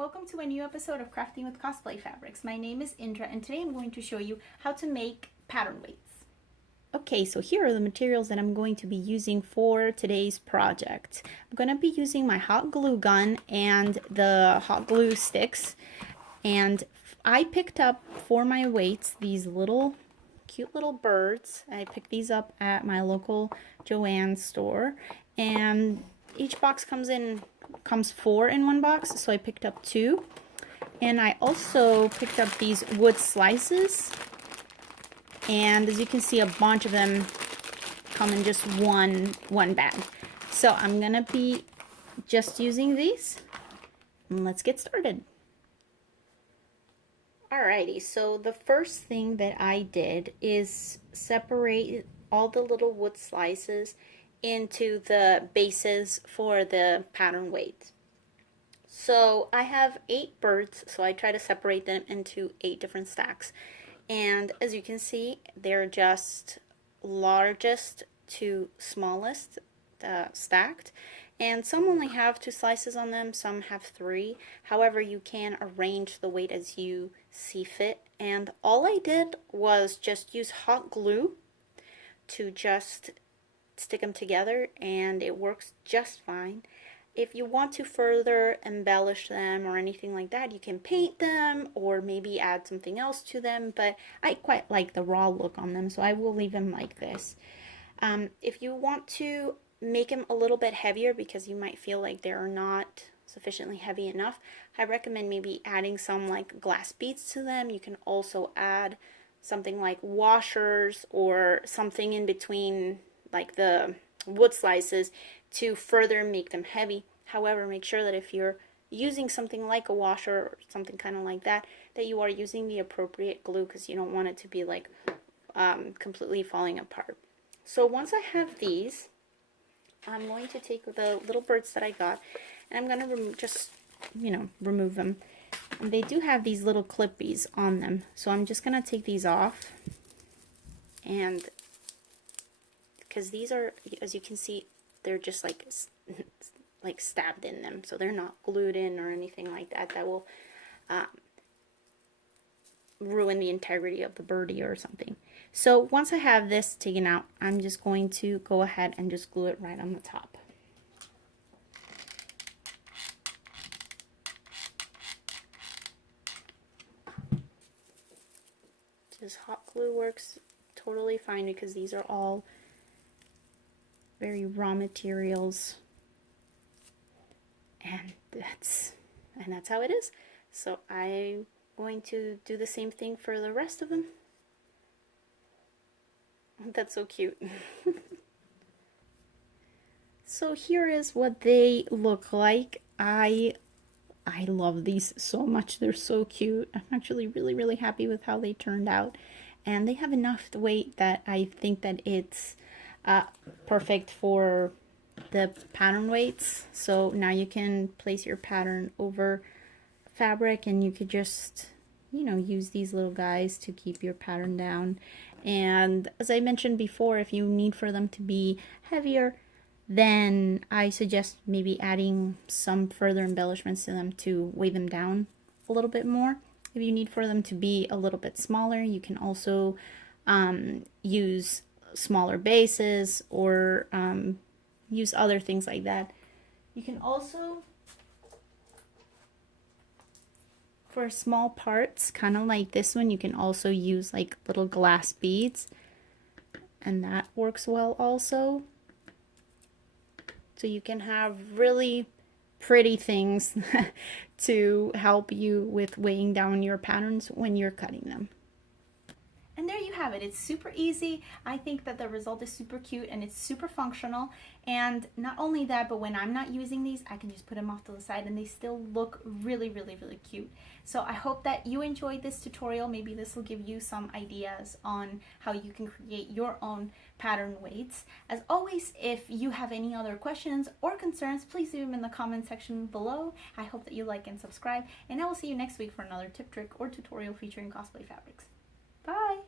welcome to a new episode of Crafting with Cosplay Fabrics. My name is Indra and today I'm going to show you how to make pattern weights. Okay, so here are the materials that I'm going to be using for today's project. I'm going to be using my hot glue gun and the hot glue sticks, and I picked up for my weights these cute little birds. I picked these up at my local JoAnn store, and each box comes 4 in one box, so I picked up 2. And I also picked up these wood slices, and as you can see, a bunch of them come in just one bag. So I'm gonna be just using these, and let's get started. Alrighty, so the first thing that I did is separate all the little wood slices into the bases for the pattern weight. So I have 8 birds, so I try to separate them into 8 different stacks. And as you can see, they're just largest to smallest stacked. And some only have 2 slices on them, some have 3. However, you can arrange the weight as you see fit. And all I did was just use hot glue to just stick them together, and it works just fine. If you want to further embellish them or anything like that, you can paint them or maybe add something else to them, but I quite like the raw look on them, so I will leave them like this. If you want to make them a little bit heavier because you might feel like they're not sufficiently heavy enough, I recommend maybe adding some like glass beads to them. You can also add something like washers or something in between like the wood slices to further make them heavy. However, make sure that if you're using something like a washer or something kind of like that, that you are using the appropriate glue, because you don't want it to be like completely falling apart. So once I have these, I'm going to take the little birds that I got, and I'm going to remove them. And they do have these little clippies on them, so I'm just going to take these off. And because these are, as you can see, they're just like stabbed in them, so they're not glued in or anything like that. That will ruin the integrity of the birdie or something. So once I have this taken out, I'm just going to go ahead and just glue it right on the top. This hot glue works totally fine because these are all very raw materials, and that's how it is. So I'm going to do the same thing for the rest of them. That's so cute. So here is what they look like. I love these so much. They're so cute. I'm actually really happy with how they turned out, and they have enough weight that I think that it's perfect for the pattern weights. So now you can place your pattern over fabric, and you could just use these little guys to keep your pattern down. And as I mentioned before, if you need for them to be heavier, then I suggest maybe adding some further embellishments to them to weigh them down a little bit more. If you need for them to be a little bit smaller, you can also use smaller bases or use other things like that. You can also, for small parts, kind of like this one, you can also use like little glass beads, and that works well also. So you can have really pretty things to help you with weighing down your patterns when you're cutting them. And there you have it. It's super easy. I think that the result is super cute and it's super functional. And not only that, but when I'm not using these, I can just put them off to the side and they still look really cute. So I hope that you enjoyed this tutorial. Maybe this will give you some ideas on how you can create your own pattern weights. As always, if you have any other questions or concerns, please leave them in the comment section below. I hope that you like and subscribe, and I will see you next week for another tip, trick, or tutorial featuring Cosplay Fabrics. Bye!